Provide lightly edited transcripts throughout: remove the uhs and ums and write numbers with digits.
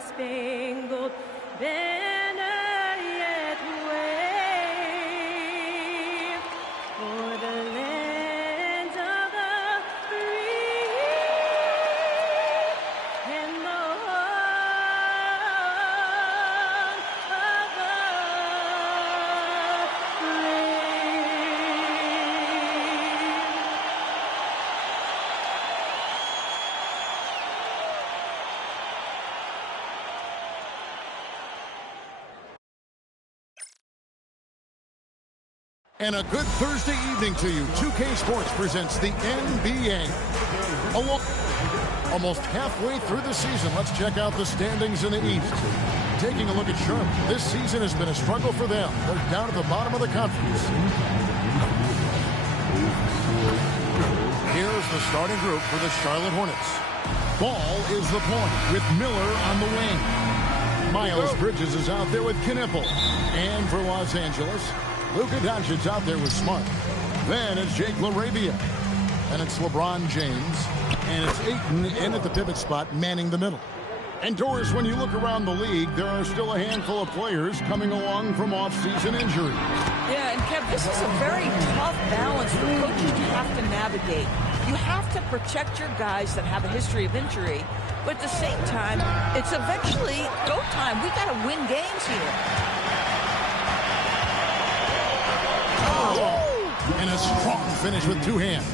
star-spangled banner yet wave for the land of the free and the home of the brave. And a good Thursday evening to you. 2K Sports presents the NBA. Almost halfway through the season, let's check out the standings in the East. Taking a look at Charlotte, this season has been a struggle for them. They're down at the bottom of the conference. Here's the starting group for the Charlotte Hornets. Ball is the point with Miller on the wing. Miles Bridges is out there with Knipple. And for Los Angeles, Luka Doncic's out there with Smart. Then it's Jake LaRavia. And it's LeBron James. And it's Ayton in at the pivot spot, manning the middle. And Doris, when you look around the league, there are still a handful of players coming along from off-season injuries. Yeah, and Kev, this is a very tough balance for coaches to have to navigate. You have to protect your guys that have a history of injury, but at the same time, it's eventually go time. We got to win games here. And a strong finish with two hands.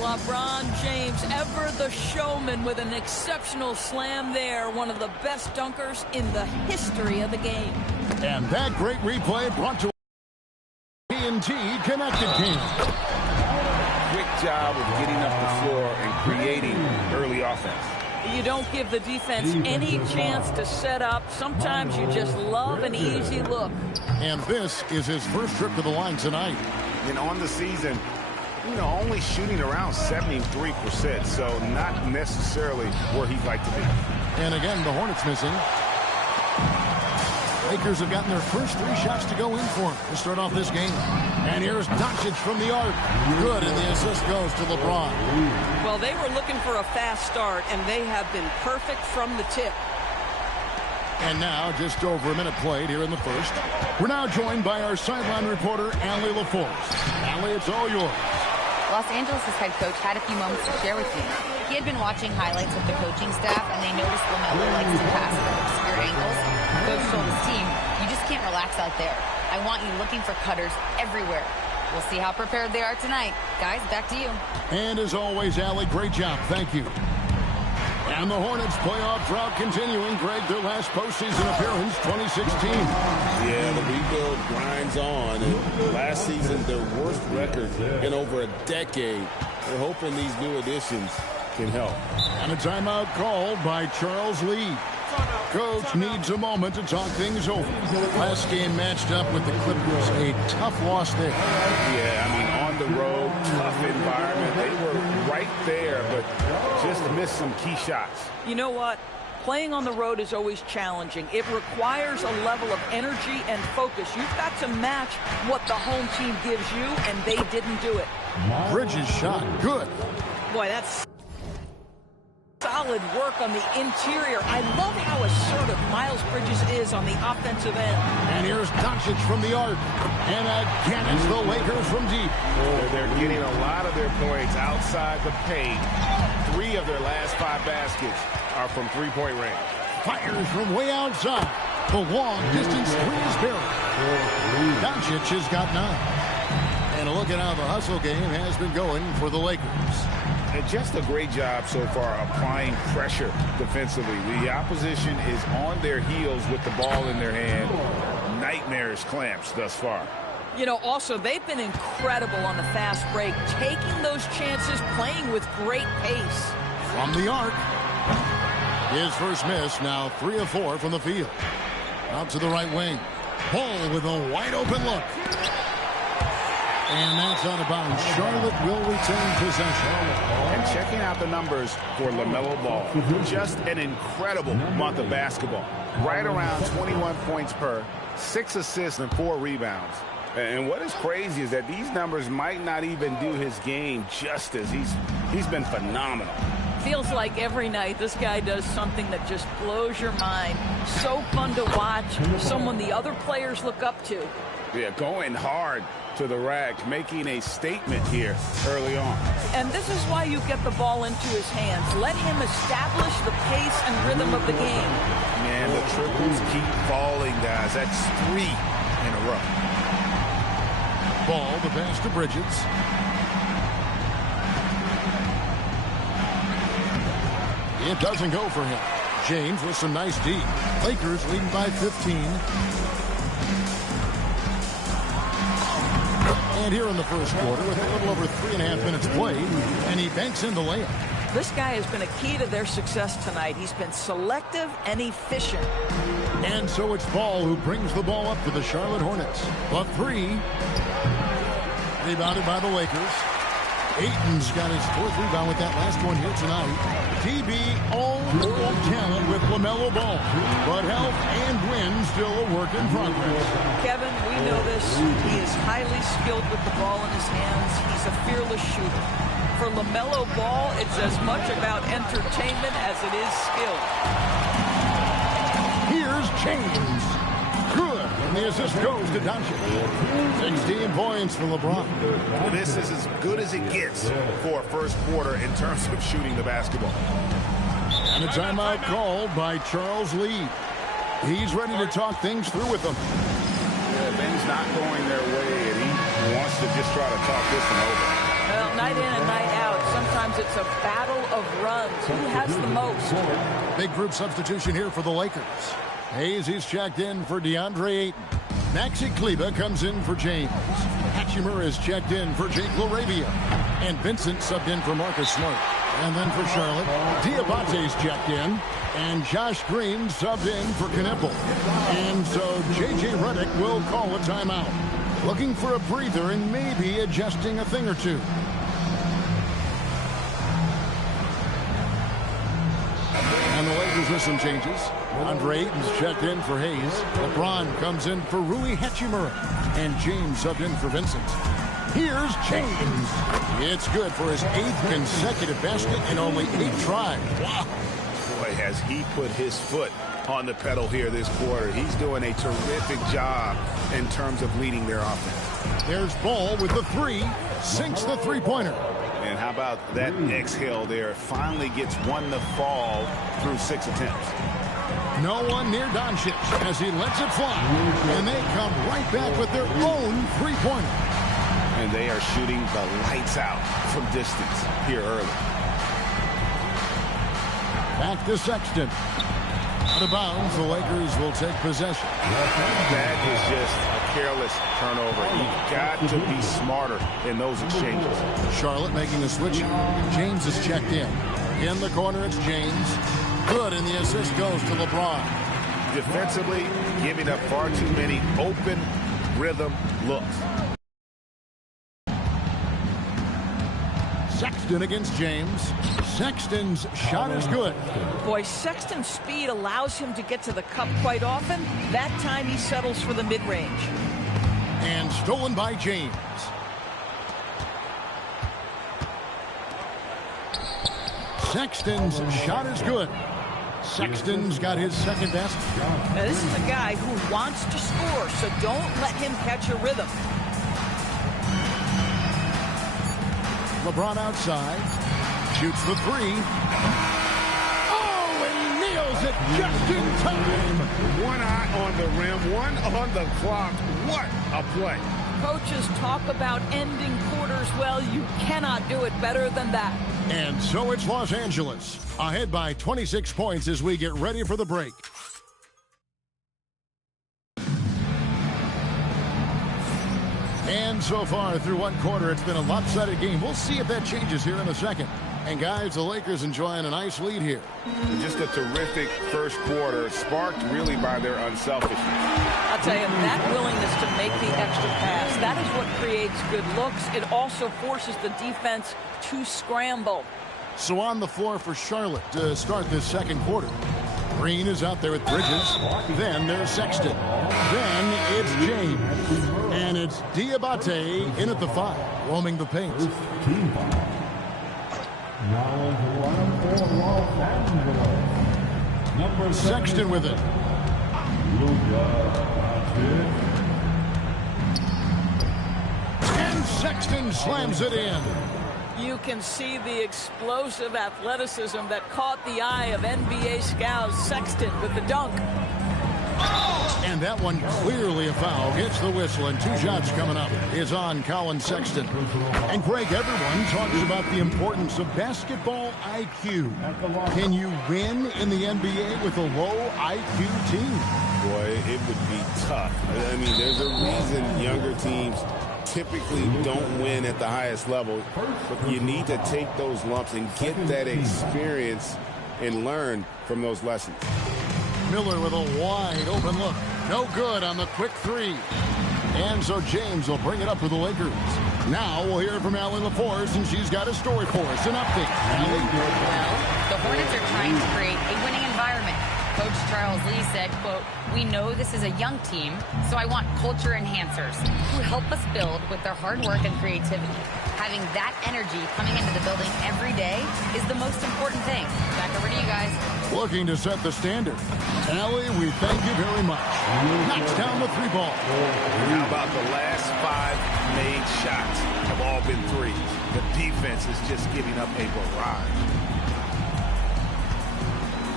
LeBron James, ever the showman, with an exceptional slam there. One of the best dunkers in the history of the game. And that great replay brought to TNT Connected Team. Quick job of getting up the floor and creating early offense. You don't give the defense any chance to set up. Sometimes you just love an easy look. And this is his first trip to the line tonight. And on the season, only shooting around 73%, so not necessarily where he'd like to be. And again, the Hornets missing. Lakers have gotten their first three shots to go in for him to start off this game. And here's Doncic from the arc. Good, and the assist goes to LeBron. Well, they were looking for a fast start, and they have been perfect from the tip. And now, just over a minute played here in the first. We're now joined by our sideline reporter, Allie LaForce. Allie, it's all yours. Los Angeles' head coach had a few moments to share with me. He had been watching highlights with the coaching staff, and they noticed LaMelo likes to pass from obscure angles. Coach told his team, you just can't relax out there. I want you looking for cutters everywhere. We'll see how prepared they are tonight. Guys, back to you. And as always, Allie, great job. Thank you. And the Hornets playoff drought continuing. Greg, their last postseason appearance, 2016. Yeah, the rebuild grinds on. And last season, their worst record in over a decade. We're hoping these new additions can help. And a timeout called by Charles Lee. Coach needs a moment to talk things over. Last game matched up with the Clippers. A tough loss there. Yeah, on the road, tough environment. They were right there, but just missed some key shots. You know what? Playing on the road is always challenging. It requires a level of energy and focus. You've got to match what the home team gives you, and they didn't do it. Bridges shot. Good. Boy, that's solid work on the interior. I love how assertive Miles Bridges is on the offensive end. And here's Doncic from the arc. And again, it's the Lakers from deep. They're getting a lot of their points outside the paint. 3 of their last 5 baskets are from three-point range. Fires from way outside. The long-distance three is buried. Doncic has got 9. And look at how the hustle game has been going for the Lakers. And just a great job so far applying pressure defensively. The opposition is on their heels with the ball in their hand. Nightmarish clamps thus far. Also, they've been incredible on the fast break, taking those chances, playing with great pace. From the arc. His first miss, now 3 of 4 from the field. Out to the right wing. Ball with a wide-open look. And that's out of bounds. Charlotte will retain possession. And checking out the numbers for LaMelo Ball. Just an incredible month of basketball. Right around 21 points per, 6 assists and 4 rebounds. And what is crazy is that these numbers might not even do his game justice. He's been phenomenal. feels like every night this guy does something that just blows your mind. So fun to watch, someone the other players look up to. Yeah, going hard to the rack, making a statement here early on. And this is why you get the ball into his hands. Let him establish the pace and rhythm of the game. Man, the triples keep falling, guys. That's 3 in a row. Ball, the pass to Bridges. It doesn't go for him. James with some nice D. Lakers leading by 15. And here in the first quarter with a little over 3.5 minutes played, and he banks in the layup. This guy has been a key to their success tonight. He's been selective and efficient. And so it's Ball who brings the ball up for the Charlotte Hornets. A 3. Rebounded by the Lakers. Ayton's got his 4th rebound with that last one here tonight. TB all-world talent with LaMelo Ball. But health and win still a work in progress. Kevin, we know this. He is highly skilled with the ball in his hands. He's a fearless shooter. For LaMelo Ball, it's as much about entertainment as it is skill. Here's James. Good. And the assist goes to Doncic. 16 points for LeBron. This is as good as it gets for a first quarter in terms of shooting the basketball. And a timeout called by Charles Lee. He's ready to talk things through with them. Yeah, things not going their way, and he wants to just try to talk this one over. Well, night in and night out, sometimes it's a battle of runs. Who has the most? Big group substitution here for the Lakers. Hayes, he's checked in for DeAndre Ayton. Maxi Kleber comes in for James. Hachimura is checked in for Jake LaRavia. And Vincent subbed in for Marcus Smart. And then for Charlotte, Diabate's checked in. And Josh Green subbed in for Knippel. And so J.J. Redick will call a timeout. Looking for a breather and maybe adjusting a thing or two. And the Lakers with some changes. Andre Ayton's checked in for Hayes. LeBron comes in for Rui Hachimura. And James subbed in for Vincent. Here's James. It's good for his 8th consecutive basket in only 8 tries. Wow. Boy, has he put his foot on the pedal here this quarter. He's doing a terrific job in terms of leading their offense. There's Ball with the 3. Sinks the three-pointer. And how about that exhale there? Finally gets one to fall through 6 attempts. No one near Doncic as he lets it fly. And they come right back with their own three-pointer. And they are shooting the lights out from distance here early. Back to Sexton. Out of bounds, the Lakers will take possession. That is just a careless turnover. You've got to be smarter in those exchanges. Charlotte making a switch. James is checked in. In the corner, it's James. Good, and the assist goes to LeBron. Defensively, giving up far too many open rhythm looks. Sexton against James. Sexton's shot is good. Boy, Sexton's speed allows him to get to the cup quite often. That time he settles for the mid-range. And stolen by James. Sexton's shot is good. Sexton's got his 2nd best. Now, this is a guy who wants to score, so don't let him catch a rhythm. LeBron outside. Shoots the 3. Oh, and nails it just in time. One eye on the rim, one on the clock. What a play. Coaches talk about ending quarters. Well, you cannot do it better than that. And so it's Los Angeles, ahead by 26 points as we get ready for the break. And so far through one quarter, it's been a lopsided game. We'll see if that changes here in a second. And guys, the Lakers enjoying a nice lead here. Just a terrific first quarter, sparked really by their unselfishness. I'll tell you, that willingness to make the extra pass, that is what creates good looks. It also forces the defense to scramble. So on the floor for Charlotte to start this second quarter. Green is out there with Bridges. Then there's Sexton. Then it's James. And it's Diabate in at the 5, roaming the paint. Sexton with it. And Sexton slams it in. You can see the explosive athleticism that caught the eye of NBA scout Sexton with the dunk. And that one clearly a foul. Gets the whistle, and 2 shots coming up is on Colin Sexton. And Greg, everyone talks about the importance of basketball IQ. Can you win in the NBA with a low IQ team? Boy, it would be tough. I mean, there's a reason younger teams typically don't win at the highest level. But you need to take those lumps and get that experience and learn from those lessons. Miller with a wide open look. No good on the quick 3. And so James will bring it up for the Lakers. Now we'll hear from Allie LaForce, and she's got a story for us. An update. Allie? Well, the Hornets are trying to create a winning environment. Coach Charles Lee said, quote, "We know this is a young team, so I want culture enhancers who help us build with their hard work and creativity. Having that energy coming into the building every day is the most important thing." Back over to you guys. Looking to set the standard. Allie, we thank you very much. Knocks down the 3 ball. How about the last 5 made shots have all been threes? The defense is just giving up a barrage.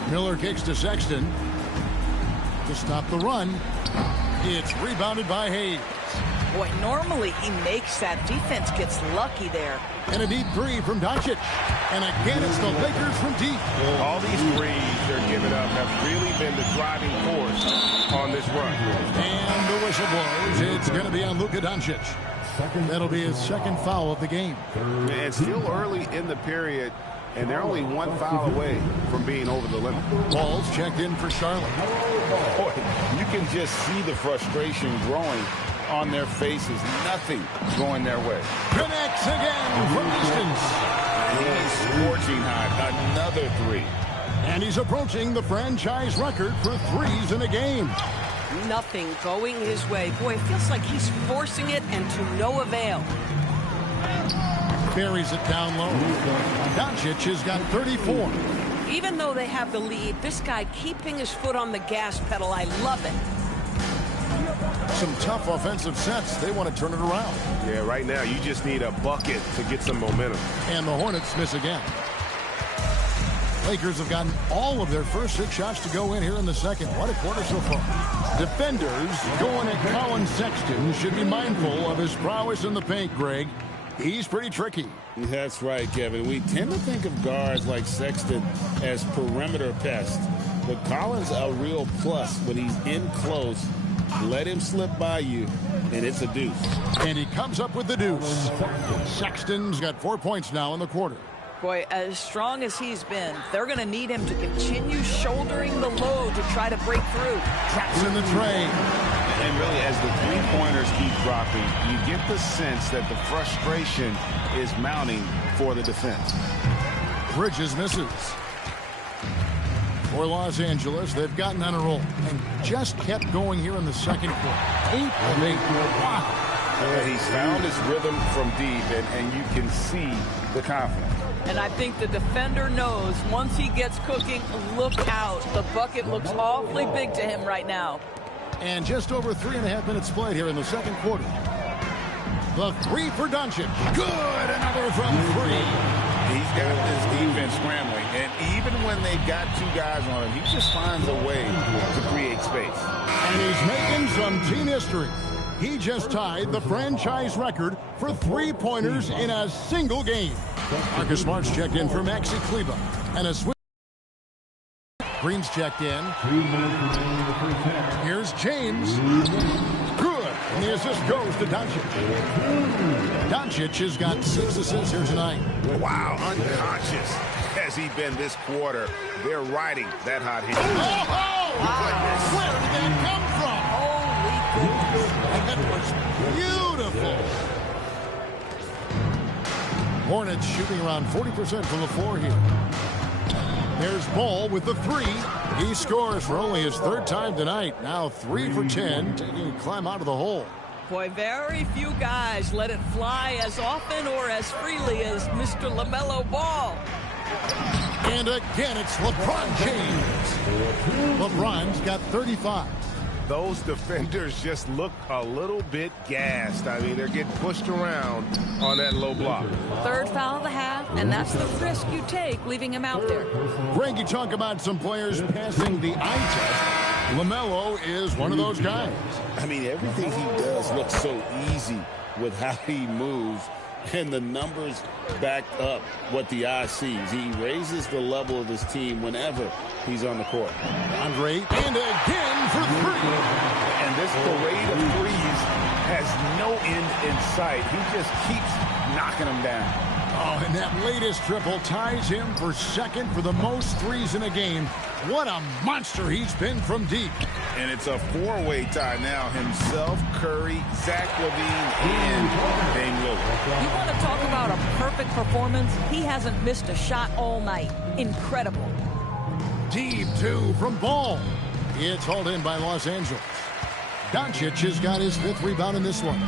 Miller kicks to Sexton to stop the run. It's rebounded by Hayes. Boy, normally he makes that. Defense gets lucky there. And a deep 3 from Doncic. And again, it's the Lakers from deep. All these threes they're giving up have really been the driving force on this run. And the whistle blows. It's going to be on Luka Doncic. That'll be his 2nd foul of the game. And still early in the period, and they're only 1 foul away from being over the limit. Ball's checked in for Charlotte. Boy, you can just see the frustration growing on their faces. Nothing going their way. Connects again from distance. He's scorching hot. Another 3. And he's approaching the franchise record for 3s in a game. Nothing going his way. Boy, it feels like he's forcing it and to no avail. Buries it down low. Doncic has got 34. Even though they have the lead, this guy keeping his foot on the gas pedal, I love it. Some tough offensive sets. They want to turn it around. Yeah, right now you just need a bucket to get some momentum. And the Hornets miss again. Lakers have gotten all of their first 6 shots to go in here in the second. What a quarter so far. Defenders going at Colin Sexton should be mindful of his prowess in the paint, Greg. He's pretty tricky. That's right, Kevin. We tend to think of guards like Sexton as perimeter pests. But Collins a real plus when he's in close. Let him slip by you, and it's a deuce. And he comes up with the deuce. Sexton's got 4 points now in the quarter. Boy, as strong as he's been, they're going to need him to continue shouldering the load to try to break through. Traps in the tray. And really, as the 3-pointers keep dropping, you get the sense that the frustration is mounting for the defense. Bridges misses. For Los Angeles, they've gotten on a roll and just kept going here in the second quarter. 8 of 8. Wow. Yeah, he's found his rhythm from deep, and you can see the confidence. And I think the defender knows once he gets cooking, look out. The bucket looks awfully big to him right now. And just over 3.5 minutes played here in the second quarter. The 3 for Doncic. Good. Another from 3. He's got this defense scrambling, and even when they've got 2 guys on him, he just finds a way to create space. And he's making some team history. He just tied the franchise record for 3-pointers in a single game. Marcus Smart's checked in for Maxi Kleber. And a switch. Green's checked in. Here's James. Good. And the assist goes to Doncic. Doncic has got 6 assists here tonight. Wow, unconscious has he been this quarter. They're riding that hot hand. Oh, where did that come from? That was beautiful. Hornets shooting around 40% from the floor here. There's Ball with the 3. He scores for only his 3rd time tonight. Now 3 for 10, taking a climb out of the hole. Boy, very few guys let it fly as often or as freely as Mr. LaMelo Ball. And again, it's LeBron James. LeBron's got 35. Those defenders just look a little bit gassed. I mean, they're getting pushed around on that low block. Third foul of the half, and that's the risk you take leaving him out there. Greg, you talk about some players passing the eye test. LaMelo is one of those guys. I mean, everything he does looks so easy with how he moves, and the numbers back up what the eye sees. He raises the level of his team whenever he's on the court. Andre, and again for three. And this parade of threes has no end in sight. He just keeps knocking them down. Oh, and that latest triple ties him for second for the most threes in a game. What a monster he's been from deep. And it's a four-way tie now. Himself, Curry, Zach LaVine, and Dame Lillard. You want to talk about a perfect performance? He hasn't missed a shot all night. Incredible. Deep two from Ball. It's hauled in by Los Angeles. Doncic has got his 5th rebound in this one.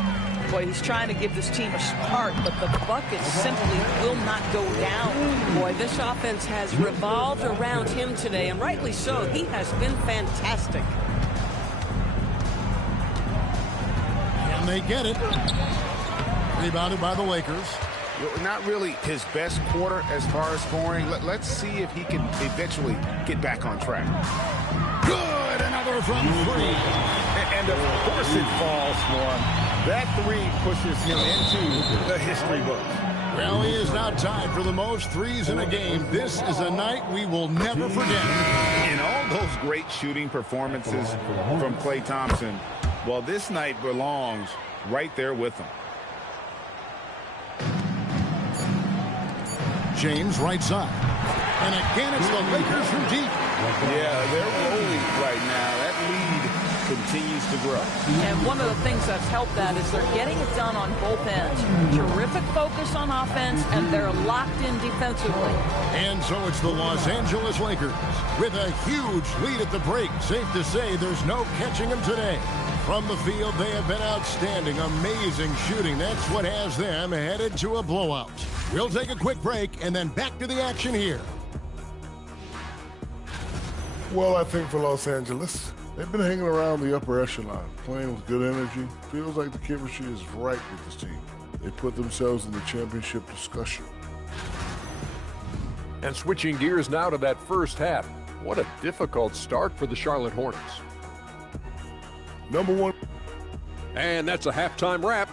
Boy, he's trying to give this team a spark, but the bucket simply will not go down. Boy, this offense has revolved around him today, and rightly so. He has been fantastic. And they get it. Rebounded by the Lakers. Not really his best quarter as far as scoring. Let's see if he can eventually get back on track. Good, another from three. And of course it falls for him. That three pushes him into the history books. Well, he is now tied for the most threes in a game. This is a night we will never forget. In all those great shooting performances from Klay Thompson, well, this night belongs right there with him. James right side. And again, it's the Lakers from deep. Yeah, they're rolling right now. That lead continues to grow. And one of the things that's helped that is they're getting it done on both ends. Terrific focus on offense, and they're locked in defensively. And so it's the Los Angeles Lakers with a huge lead at the break. Safe to say there's no catching them today. From the field, they have been outstanding. Amazing shooting. That's what has them headed to a blowout. We'll take a quick break and then back to the action here. Well, I think for Los Angeles, they've been hanging around the upper echelon, playing with good energy. Feels like the chemistry is right with this team. They put themselves in the championship discussion. And switching gears now to that first half. What a difficult start for the Charlotte Hornets. Number one. And that's a halftime wrap.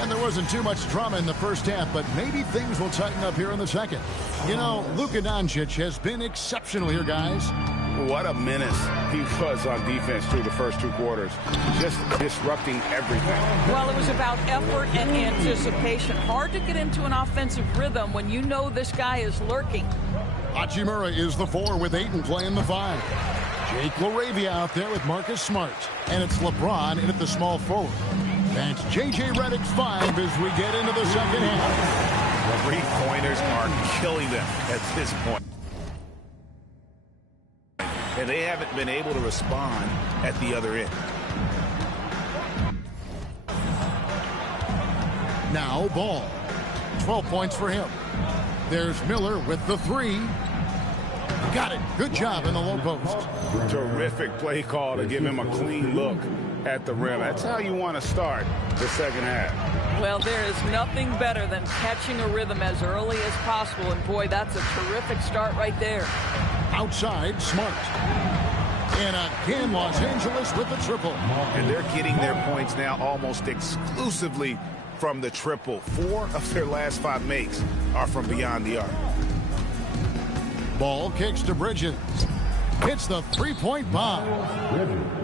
And there wasn't too much drama in the first half, but maybe things will tighten up here in the second. You know, Luka Doncic has been exceptional here, guys. What a menace he was on defense through the first 2 quarters. Just disrupting everything. Well, it was about effort and anticipation. Hard to get into an offensive rhythm when you know this guy is lurking. Hachimura is the 4 with Ayton playing the 5. Jake LaRavia out there with Marcus Smart. And it's LeBron in at the small forward. That's J.J. Redick's 5 as we get into the second half. The 3-pointers are killing them at this point. And they haven't been able to respond at the other end. Now Ball. 12 points for him. There's Miller with the 3. Got it. Good job in the low post. Terrific play call to give him a clean look at the rim. That's how you want to start the second half. Well, there is nothing better than catching a rhythm as early as possible. And boy, that's a terrific start right there. Outside, Smart. And again, Los Angeles with the triple. And they're getting their points now almost exclusively from the triple. 4 of their last 5 makes are from beyond the arc. Ball kicks to Bridges. Hits the 3-point bomb.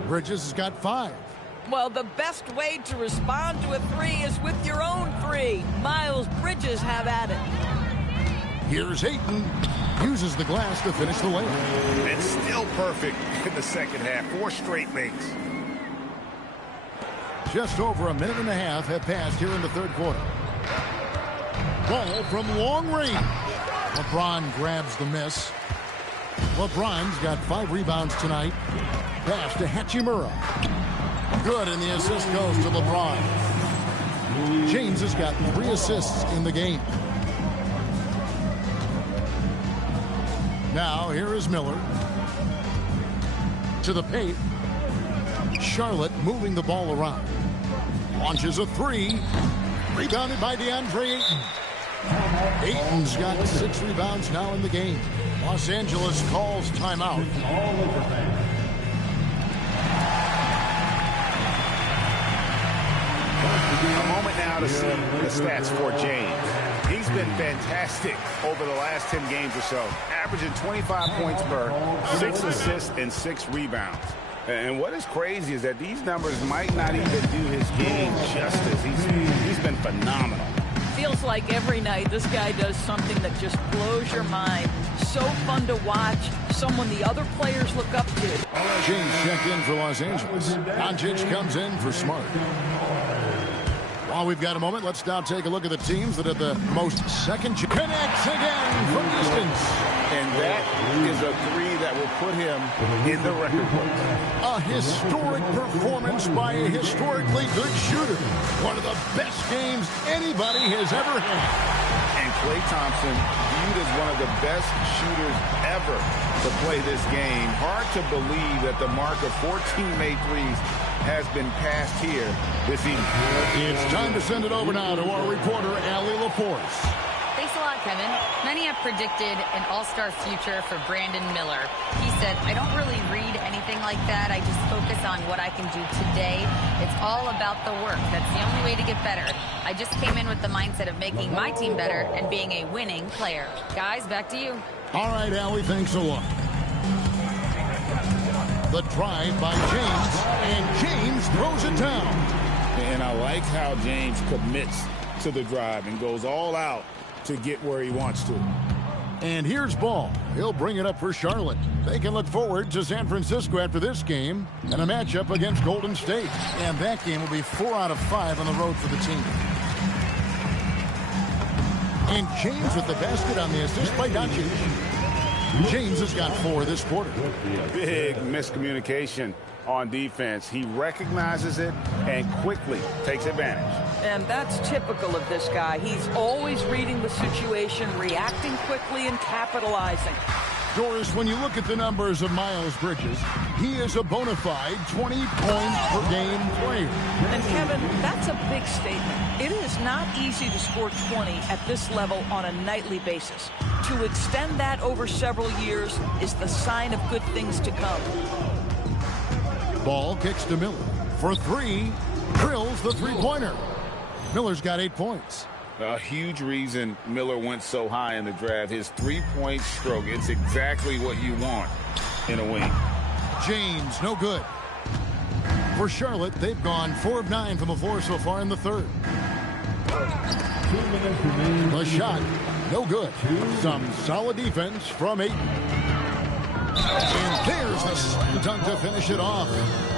Bridges has got 5. Well, the best way to respond to a 3 is with your own 3. Miles Bridges have at it. Here's Ayton. Uses the glass to finish the layup. And still perfect in the second half. 4 straight makes. Just over a minute and a half have passed here in the third quarter. Ball from long range. LeBron grabs the miss. LeBron's got 5 rebounds tonight. Pass to Hachimura. Good, and the assist goes to LeBron. James has got 3 assists in the game. Now, here is Miller. To the paint. Charlotte moving the ball around. Launches a 3. Rebounded by DeAndre Ayton. Ayton's got 6 rebounds now in the game. Los Angeles calls timeout. A moment now to see the stats for James. He's been fantastic over the last 10 games or so, averaging 25 points per, 6 assists, and 6 rebounds. And what is crazy is that these numbers might not even do his game justice. He's been phenomenal. Feels like every night this guy does something that just blows your mind. So fun to watch. Someone the other players look up to. James checked in for Los Angeles. Doncic comes in for Smart. While we've got a moment, let's now take a look at the teams that have the most second chance. Connects again from distance. And that is a 3 that will put him in the record books. A historic performance by a historically good shooter. One of the best games anybody has ever had. And Klay Thompson viewed as one of the best shooters ever to play this game. Hard to believe that the mark of 14 made threes has been passed here this evening. It's time to send it over now to our reporter, Allie Laporte. Thanks a lot, Kevin. Many have predicted an all-star future for Brandon Miller. He said, I don't really read anything like that. I just focus on what I can do today. It's all about the work. That's the only way to get better. I just came in with the mindset of making my team better and being a winning player. Guys, back to you. All right, Allie, thanks a lot. The drive by James, and James throws it down. And I like how James commits to the drive and goes all out to get where he wants to. And here's Ball. He'll bring it up for Charlotte. They can look forward to San Francisco after this game and a matchup against Golden State. And that game will be 4 out of 5 on the road for the team. And James with the basket on the assist by Doncic. James has got 4 this quarter. Big miscommunication on defense. He recognizes it and quickly takes advantage. And that's typical of this guy. He's always reading the situation, reacting quickly, and capitalizing. Doris, when you look at the numbers of Miles Bridges, he is a bona fide 20-point-per-game player. And, Kevin, that's a big statement. It is not easy to score 20 at this level on a nightly basis. To extend that over several years is the sign of good things to come. Ball kicks to Miller. For 3, drills the three-pointer. Miller's got 8 points. A huge reason Miller went so high in the draft. His 3-point stroke. It's exactly what you want in a wing. James, no good. For Charlotte, they've gone 4 of 9 from the floor so far in the third. The shot, no good. Some solid defense from Ayton. And there's the slam dunk to finish it off.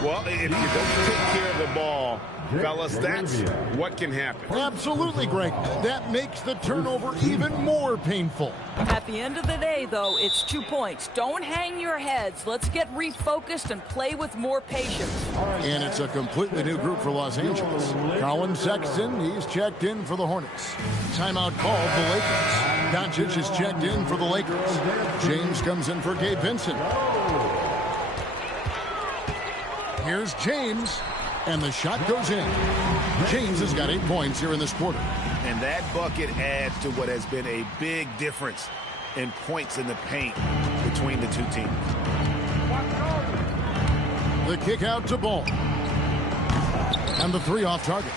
Well, if you don't take care of the ball, fellas, that's what can happen. Absolutely, Greg. That makes the turnover even more painful. At the end of the day, though, it's 2 points. Don't hang your heads. Let's get refocused and play with more patience. And it's a completely new group for Los Angeles. Colin Sexton, he's checked in for the Hornets. Timeout called the Lakers. Doncic is checked in for the Lakers. James comes in for Gabe Vincent. Here's James. And the shot goes in. James has got 8 points here in this quarter. And that bucket adds to what has been a big difference in points in the paint between the two teams. The kick out to Ball. And the 3 off target.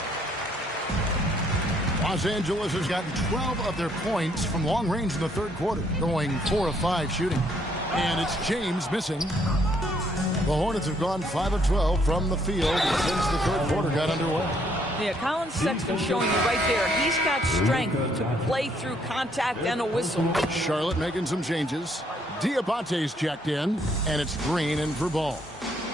Los Angeles has gotten 12 of their points from long range in the third quarter, going 4 of 5 shooting. And it's James missing. The Hornets have gone 5 of 12 from the field since the third quarter got underway. Yeah, Colin Sexton showing you right there. He's got strength to play through contact and a whistle. Charlotte making some changes. Diabate's checked in, and it's Green in for Ball.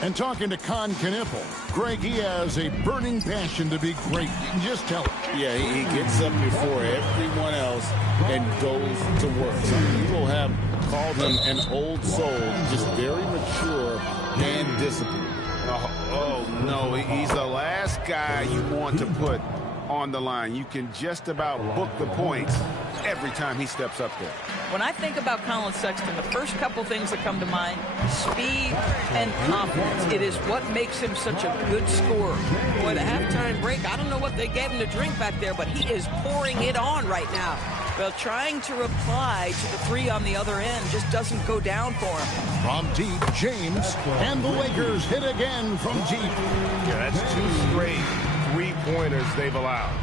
And talking to Con Knippel, Greg, he has a burning passion to be great. You can just tell it. Yeah, he gets up before everyone else and goes to work. Some people have called him an old soul, just very mature and disciplined. Oh, no, he's the last guy you want to put on the line. You can just about book the points every time he steps up there. When I think about Colin Sexton, the first couple things that come to mind, speed and confidence. It is what makes him such a good scorer. Boy, the halftime break, I don't know what they gave him to drink back there, but he is pouring it on right now. Well, trying to reply to the three on the other end just doesn't go down for him. From deep, James, and the Lakers hit again from deep. Yeah, that's 2 straight three-pointers they've allowed.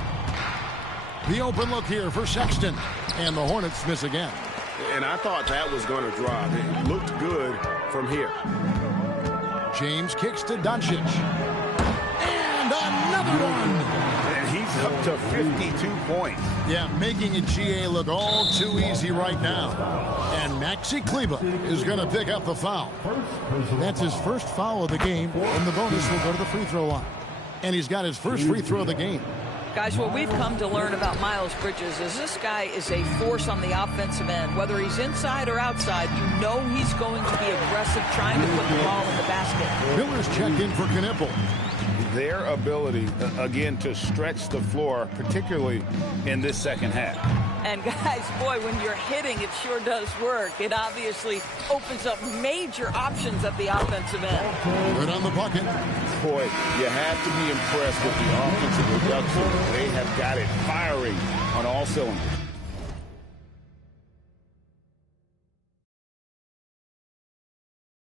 The open look here for Sexton, and the Hornets miss again. And I thought that was going to drop. It looked good from here. James kicks to Doncic. And another one. And he's up to 52 points. Yeah, making it GA look all too easy right now. And Maxi Kleber is going to pick up the foul. That's his first foul of the game, and the bonus will go to the free throw line. And he's got his first free throw of the game. Guys, what we've come to learn about Miles Bridges is this guy is a force on the offensive end. Whether he's inside or outside, you know he's going to be aggressive, trying to put the ball in the basket. Miller's checked in for Knippel. Their ability, again, to stretch the floor, particularly in this second half. And guys, boy, when you're hitting, it sure does work. It obviously opens up major options at the offensive end. Good on the bucket. Boy, you have to be impressed with the offensive production. They have got it firing on all cylinders.